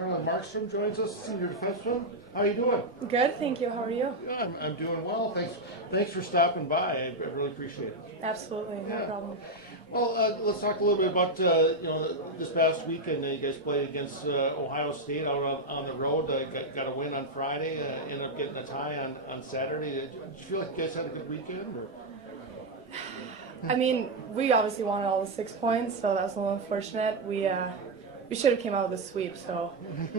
Carolyn Markstrom joins us, senior defenseman. How are you doing? Good, thank you. How are you? Yeah, I'm doing well. Thanks for stopping by. I really appreciate it. Absolutely, no problem. Well, let's talk a little bit about this past weekend. You guys played against Ohio State out on the road. Got a win on Friday. Ended up getting a tie on Saturday. Did you feel like you guys had a good weekend? Or? I mean, we obviously wanted all the 6 points, so that was a little unfortunate. We should have came out with a sweep, so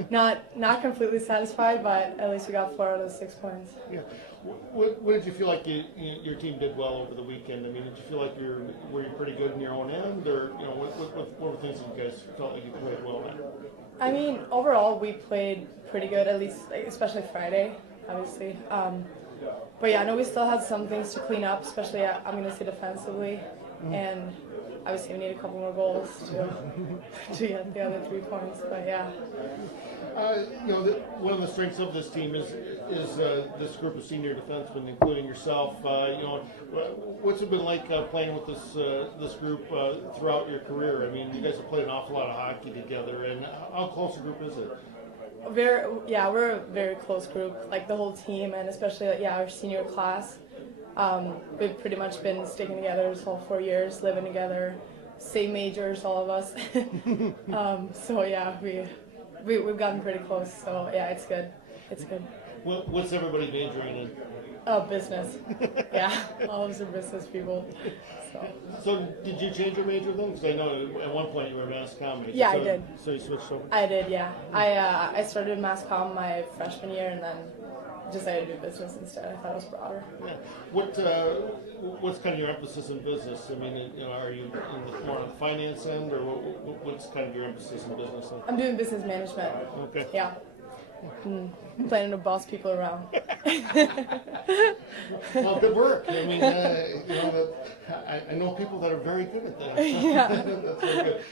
not completely satisfied, but at least we got 4 out of the 6 points. Yeah. What did you feel like your team did well over the weekend? I mean, did you feel like were you pretty good in your own end, or what were things that you guys felt like you played well at? I mean, overall we played pretty good, at least especially Friday, obviously. But yeah, I know we still had some things to clean up, especially I'm going to say defensively, and obviously we need a couple more goals to get the other 3 points. But yeah. One of the strengths of this team is this group of senior defensemen, including yourself. What's it been like playing with this group throughout your career? I mean, you guys have played an awful lot of hockey together, and how close a group is it? We're a very close group, like the whole team, and especially our senior class. We've pretty much been sticking together this whole 4 years, living together, same majors, all of us. So yeah, we've gotten pretty close. So yeah, it's good. It's good. What's everybody majoring in? Business. Yeah, all of us are business people. So did you change your major then? Because I know at one point you were mass comm. Yeah, I did. So you switched over? I did, yeah. I started mass comm my freshman year and then decided to do business instead. I thought it was broader. Yeah. What's kind of your emphasis in business? I mean, are you more on the finance end, or what's kind of your emphasis in business? I'm doing business management. Okay. Yeah. Planning to boss people around. Well, good work. I mean, I know people that are very good at that. Yeah. That's very good.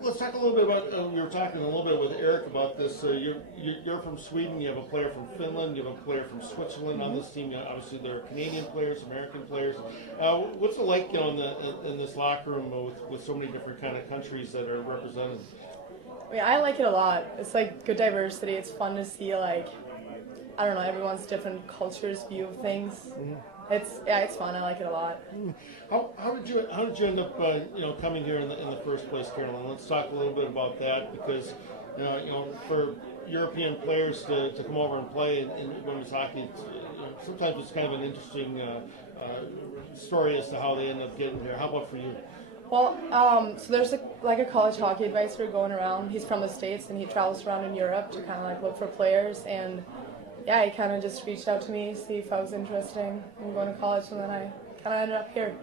Let's talk a little bit about. We were talking a little bit with Eric about this. You're from Sweden. You have a player from Finland. You have a player from Switzerland on this team. Obviously, there are Canadian players, American players. What's it like, in this locker room with so many different kind of countries that are represented? Yeah, I like it a lot. It's like good diversity. It's fun to see everyone's different cultures view of things. Mm-hmm. It's fun. I like it a lot. How did you end up coming here in the first place, Carolyn? Let's talk a little bit about that, because for European players to come over and play in women's hockey, sometimes it's kind of an interesting story as to how they end up getting here. How about for you? Well, so there's a college hockey advisor going around. He's from the States and he travels around in Europe to kind of look for players, and yeah, he kind of just reached out to me, see if I was interested in going to college, and then I kind of ended up here.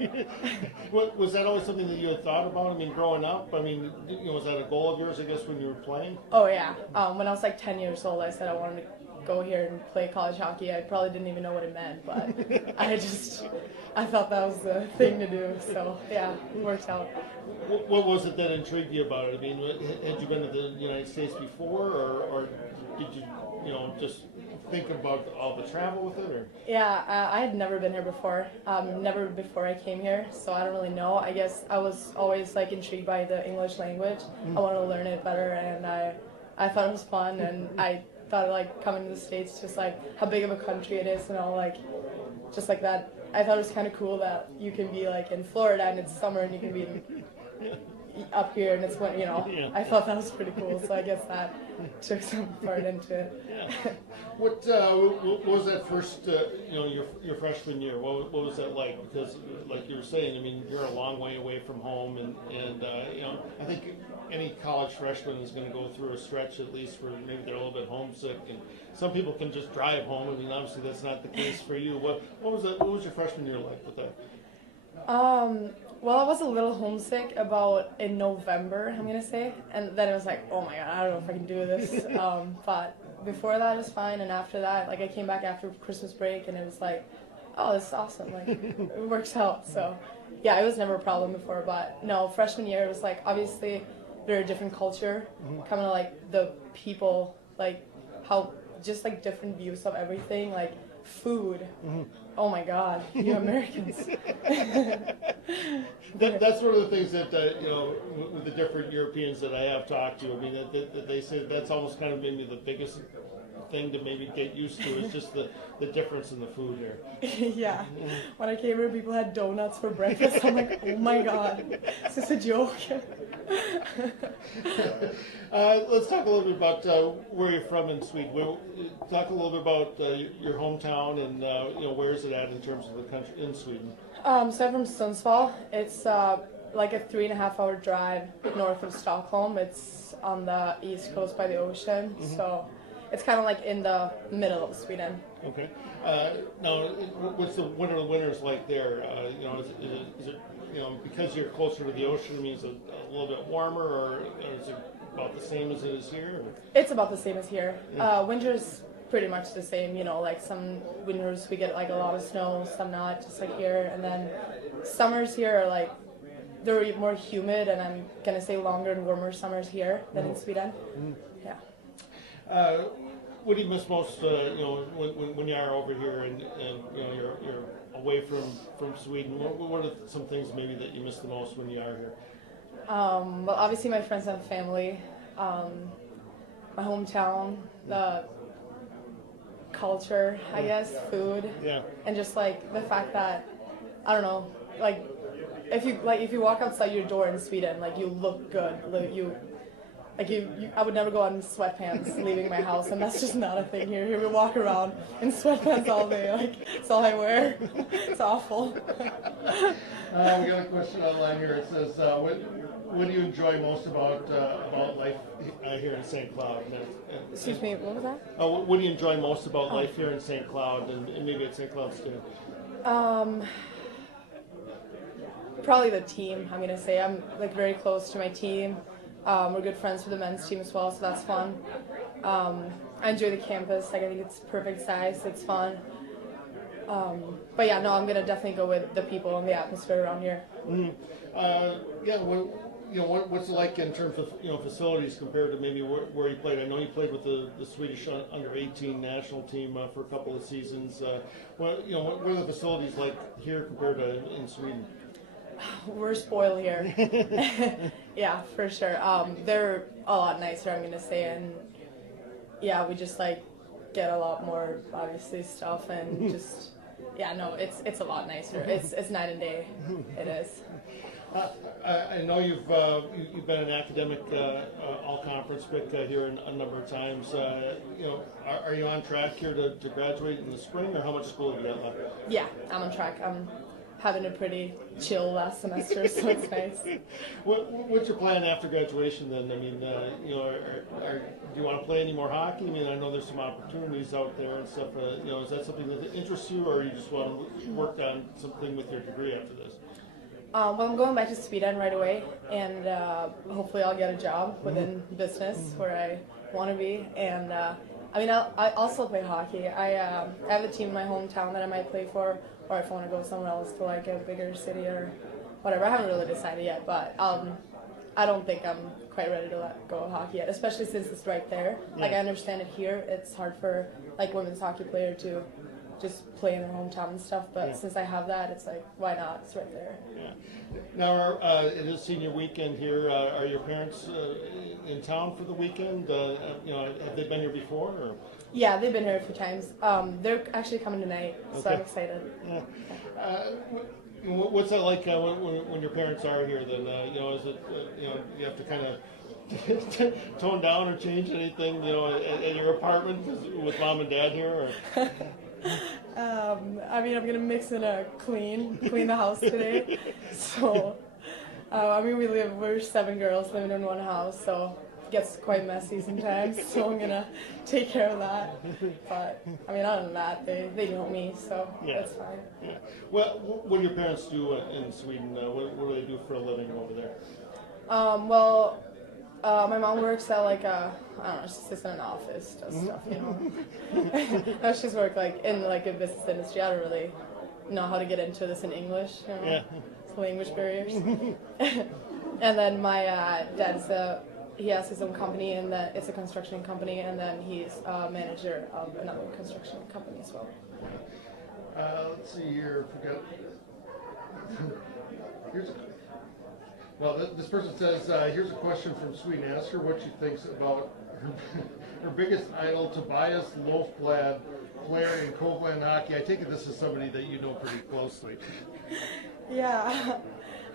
Was that always something that you had thought about? I mean, growing up, was that a goal of yours, I guess, when you were playing? Oh yeah, when I was 10 years old, I said I wanted to go here and play college hockey. I probably didn't even know what it meant, but I thought that was the thing to do. So yeah, it worked out. What was it that intrigued you about it? I mean, had you been to the United States before, or did you just think about all the travel with it? Or? Yeah, I had never been here before. Never before I came here, so I don't really know. I guess I was always intrigued by the English language. I wanted to learn it better, and I thought it was fun, and I thought coming to the States, just how big of a country it is, just like that. I thought it was kind of cool that you can be in Florida and it's summer, and you can be up here and it's winter. Yeah. I thought that was pretty cool, so I guess that took some part into it. Yeah. What was that first, your freshman year? What was that like? Because, like you were saying, I mean, you're a long way away from home, and I think any college freshman is going to go through a stretch, at least, where maybe they're a little bit homesick, and some people can just drive home. I mean, obviously that's not the case for you. What was your freshman year like with that? Well, I was a little homesick in November, I'm going to say. And then it was oh my God, I don't know if I can do this. But before that, it was fine. And after that, I came back after Christmas break, and it was oh, this is awesome. It works out. So, yeah, it was never a problem before. But no, freshman year, it was obviously very different culture. Kind of the people, how just different views of everything. Food. Oh my God, you Americans. That's one of the things that with the different Europeans that I have talked to. I mean, that they say that's almost kind of maybe the biggest thing to maybe get used to is just the difference in the food here. Yeah. When I came here, people had donuts for breakfast. I'm like, oh my God, is this a joke? Let's talk a little bit about where you're from in Sweden. Talk a little bit about your hometown and where is it at in terms of the country in Sweden. So I'm from Sundsvall. It's like a 3.5-hour drive north of Stockholm. It's on the east coast by the ocean, so it's kind of like in the middle of Sweden. Okay. Now, what's the winters like there? Is it because you're closer to the ocean, it means a little bit warmer, or is it about the same as it is here? Or? It's about the same as here. Winter's pretty much the same. Like some winters we get like a lot of snow, some not, just like here. And then summers here are like they're more humid, and I'm gonna say longer and warmer summers here than in Sweden. Yeah. What do you miss most? When you are over here and you're away from Sweden. What are some things maybe that you miss the most when you are here? Well, obviously my friends and family, my hometown, the culture, I guess, food, and just like the fact that I don't know, like if you walk outside your door in Sweden, like you look good, I would never go out in sweatpants leaving my house, and that's just not a thing here. Here we walk around in sweatpants all day, like it's all I wear. It's awful. We got a question online here. It says, "What do you enjoy most about life here in St. Cloud?" Excuse me, what was that? What do you enjoy most about life here in St. Cloud and maybe at St. Cloud too? Probably the team. I'm gonna say I'm like very close to my team. We're good friends with the men's team as well, so that's fun. I enjoy the campus. Like I think it's perfect size. It's fun. But yeah, no, I'm gonna definitely go with the people and the atmosphere around here. What's it like in terms of facilities compared to maybe where you played? I know you played with the Swedish under-18 national team for a couple of seasons. What are the facilities like here compared to in Sweden? We're spoiled here. Yeah, for sure. They're a lot nicer, I'm gonna say, and yeah, we just like get a lot more obviously stuff and just it's a lot nicer. It's night and day. It is. I know you've been an academic all-conference pick here a number of times. Are you on track here to graduate in the spring, or how much school have you got left? Yeah, I'm on track. I'm having a pretty chill last semester, so it's nice. What's your plan after graduation then? I mean, do you want to play any more hockey? I mean, I know there's some opportunities out there and stuff. Is that something that interests you, or you just want to work on something with your degree after this? Well, I'm going back to Sweden right away, and hopefully I'll get a job within business where I want to be. And I also play hockey. I have a team in my hometown that I might play for, or if I want to go somewhere else to like a bigger city or whatever. I haven't really decided yet, but I don't think I'm quite ready to let go of hockey yet, especially since it's right there. Yeah. Like I understand it here, it's hard for like women's hockey player to just play in their hometown and stuff, but since I have that, it's like, why not? It's right there. Yeah. Now, it is senior weekend here. Are your parents in town for the weekend? Have they been here before? Or? Yeah, they've been here a few times. They're actually coming tonight, so I'm excited. Yeah. What's that like when your parents are here? Then is it you have to kind of tone down or change anything at your apartment with mom and dad here? Or? I'm gonna mix in clean the house today. So, we're 7 girls living in one house, so it gets quite messy sometimes. So I'm gonna take care of that. But other than that, they know me, so that's fine. Yeah. Well, what do your parents do in Sweden? What do they do for a living over there? My mom works at she sits in an office, does stuff, No, she's worked in a business industry. I don't really know how to get into this in English, It's language barriers. And then my dad's he has his own company, and then it's a construction company, and then he's a manager of another construction company as well. Let's see here. Forgot. This person says, here's a question from Sweden. Ask her what she thinks about her biggest idol, Tobias Lofblad, player in Kovland hockey. I take it this is somebody that you know pretty closely. Yeah.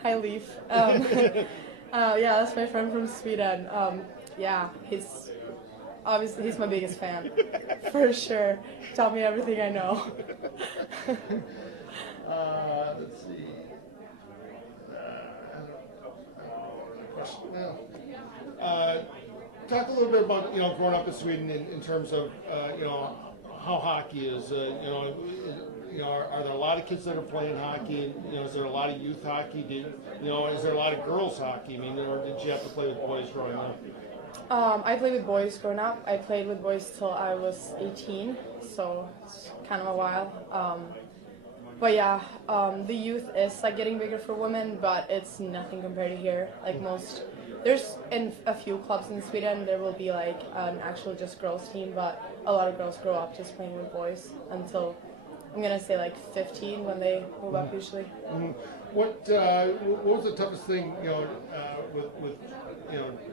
Hi, Leaf. Yeah, that's my friend from Sweden. Yeah, he's my biggest fan, for sure. Taught me everything I know. Let's see. Talk a little bit about growing up in Sweden in terms of how hockey is. Are there a lot of kids that are playing hockey? Is there a lot of youth hockey? Is there a lot of girls hockey? I mean, or did you have to play with boys growing up? I played with boys growing up. I played with boys till I was 18, so it's kind of a while. But yeah, the youth is like getting bigger for women, but it's nothing compared to here. Like there's in a few clubs in Sweden there will be like an actual just girls team, but a lot of girls grow up just playing with boys until I'm gonna say like 15 when they move up usually. Mm-hmm. What was the toughest thing with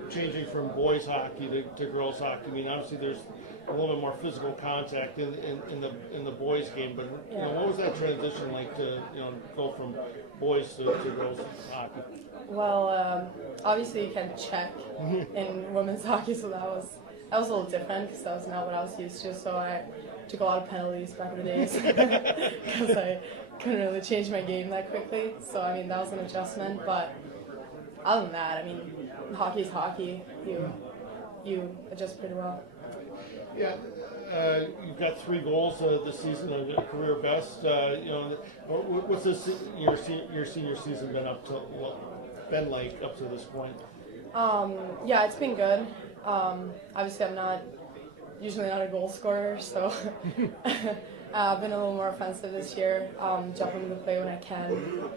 changing from boys hockey to girls hockey? I mean, obviously there's a little bit more physical contact in the boys game, but what was that transition like to go from boys to girls hockey? Well, obviously you can't check in women's hockey, so that was a little different because that was not what I was used to. So I took a lot of penalties back in the days because I couldn't really change my game that quickly. So I mean that was an adjustment, but other than that, I mean hockey's hockey. You adjust pretty well. Yeah, you've got 3 goals this season, a career best. What's your senior season been like up to this point? Yeah, it's been good. Obviously, I'm usually not a goal scorer, so I've been a little more offensive this year, jumping the play when I can.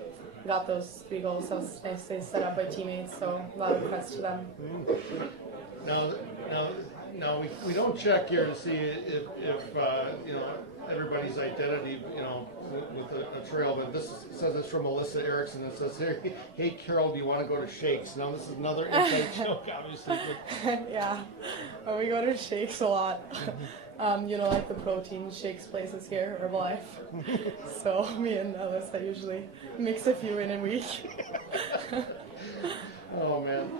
Got those 3 goals. That was nicely set up by teammates, so a lot of credit to them. Now we don't check here to see if everybody's identity with a trail, but this says it's from Melissa Erickson. It says here, hey Carol, do you want to go to Shakes? Now this is another inside joke, obviously. Yeah, we go to Shakes a lot. Like the protein shakes places here, Herbalife. So me and Alyssa usually mix a few in a week. Oh man.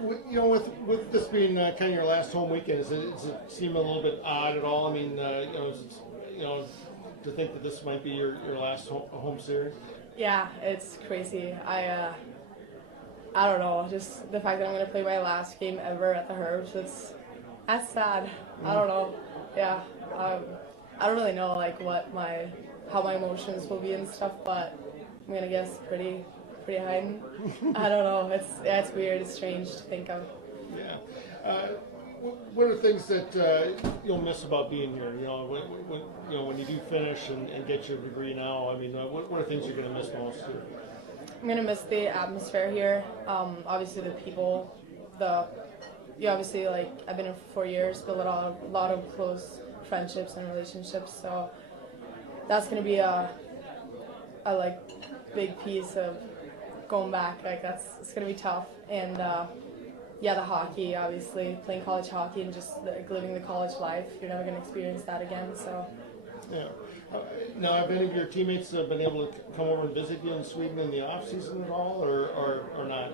With this being kind of your last home weekend, does it seem a little bit odd at all? I mean, to think that this might be your last home series? Yeah, it's crazy. I don't know, just the fact that I'm going to play my last game ever at the Herbs, that's sad. I don't know. Yeah, I don't really know like how my emotions will be and stuff, but I'm going to guess pretty heightened. I don't know. It's weird. It's strange to think of. Yeah. What are the things that you'll miss about being here? When you do finish and get your degree now. I mean, what are things you're going to miss most here? I'm going to miss the atmosphere here. Obviously the people. Obviously like I've been here for 4 years, built a lot of close friendships and relationships. So that's going to be a like big piece of going back. Like it's gonna be tough, and the hockey, obviously playing college hockey and just living the college life, you're never gonna experience that again. So yeah. Now, have any of your teammates been able to come over and visit you in Sweden in the off season at all, or not?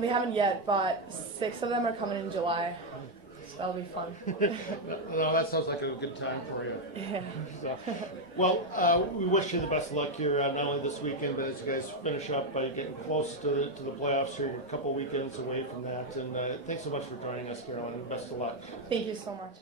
They haven't yet, but 6 of them are coming in July. So that'll be fun. No, that sounds like a good time for you. Yeah. So, well, we wish you the best of luck here, not only this weekend, but as you guys finish up by getting close to the playoffs here. We're a couple weekends away from that. And thanks so much for joining us, Caroline, and best of luck. Thank you so much.